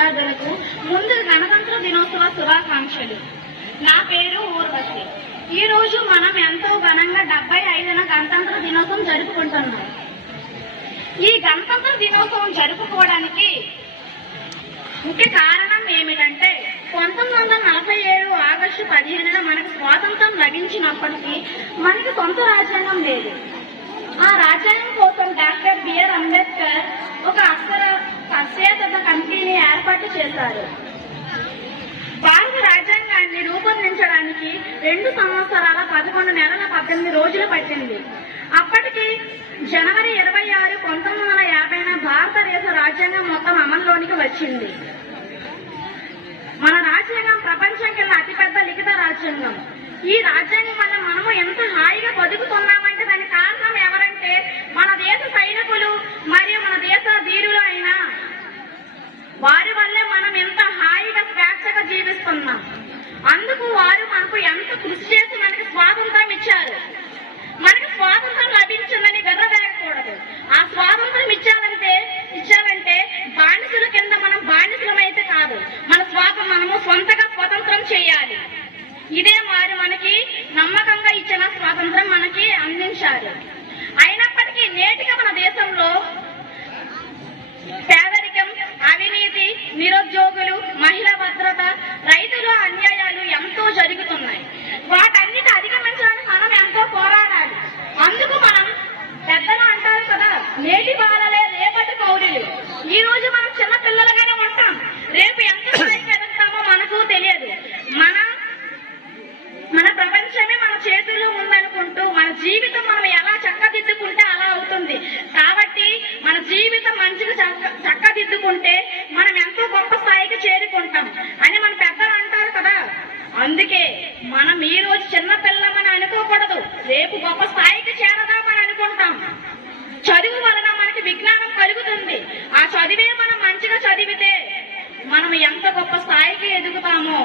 విద్యార్థులకు ముందు గణతంత్ర దినోత్సవ శుభాకాంక్షలు. నా పేరు ఊర్వశి. ఈ రోజు మనం ఎంతో ఘనంగా 75వ గణతంత్ర దినోత్సవం జరుపుకుంటున్నాం. ఈ గణతంత్ర దినోత్సవం జరుపుకోవడానికి ముఖ్య కారణం ఏమిటంటే 1947 ఆగస్టు 15న మనకు స్వాతంత్రం లభించినప్పటికీ మనకి సొంత రాజ్యాంగం లేదు. ఆ రాజ్యాంగం కోసం డాక్టర్ బిఆర్ అంబేద్కర్ ఒక అక్షరాస్యత కమిటీని ఏర్పాటు చేశారు. భారత రాజ్యాంగాన్ని రూపొందించడానికి 2 సంవత్సరాల 11 నెలల 18 రోజులు పట్టింది. అప్పటికి జనవరి 26, 1950న భారతదేశ రాజ్యాంగం మొత్తం అమల్లోనికి వచ్చింది. మన రాజ్యాంగం ప్రపంచంకెల్లా అతిపెద్ద లిఖిత రాజ్యాంగం. ఈ రాజ్యాంగం వల్ల మనము ఎంత హాయిగా బతుకుతున్నామంటే దానికి కారణం ఎవరంటే మన దేశ సైనికులు మరియు మన దేశ వీరులు అయినా వారి వల్లే మనం ఎంత హాయిగా స్వేచ్ఛగా జీవిస్తున్నాం. అందుకు వారు మనకు ఎంత కృషి చేసి మనకి స్వాతంత్రం ఇచ్చారు. మనకి స్వాతంత్రం లభించిందని గర్వపడకూడదు. ఆ స్వాతంత్రం ఇచ్చారంటే బానిసల కింద మనం బానిసలమైతే కాదు, మనము సొంతగా స్వాతంత్రం చేయాలి. ఇదే వారు మనకి నమ్మకంగా ఇచ్చిన స్వాతంత్రం మనకి అందించారు. అయినప్పటికీ నేటిగా మన దేశంలో పేదరికం, అవినీతి, నిరుద్యోగులు, మహిళా భద్రత, రైతుల అన్యాయాలు ఎంతో జరుగుతున్నాయి. వాటన్నిటి అధిగమించడానికి మనం ఎంతో పోరాడాలి. అందుకు మనం పెద్దలు అంటారు కదా, నేటి బాలలే రేపటి పౌరులు. ఈ రోజు మనం చిన్న పిల్లలుగానే ఉంటాం. రేపు ఎంత స్థాయికి ఎదుగుతామో మనకు తెలియదు. మన ప్రపంచమే మన చేతిలో ఉందనుకుంటూ మన జీవితం మనం ఎలా చక్కదిద్దుకుంటే అలా అవుతుంది. కాబట్టి మన జీవితం మంచిగా చక్కదిద్దుకుంటే మనం ఎంతో గొప్ప స్థాయికి చేరుకుంటాం అని మన పెద్దలు అంటారు కదా. అందుకే మనం ఈ రోజు చిన్న పిల్లమని అనుకోకూడదు, రేపు గొప్ప స్థాయికి చేరదామని అనుకుంటాం. చదువు వలన మనకి విజ్ఞానం కలుగుతుంది. ఆ చదివే మనం మంచిగా చదివితే మనం ఎంత గొప్ప స్థాయికి ఎదుగుతామో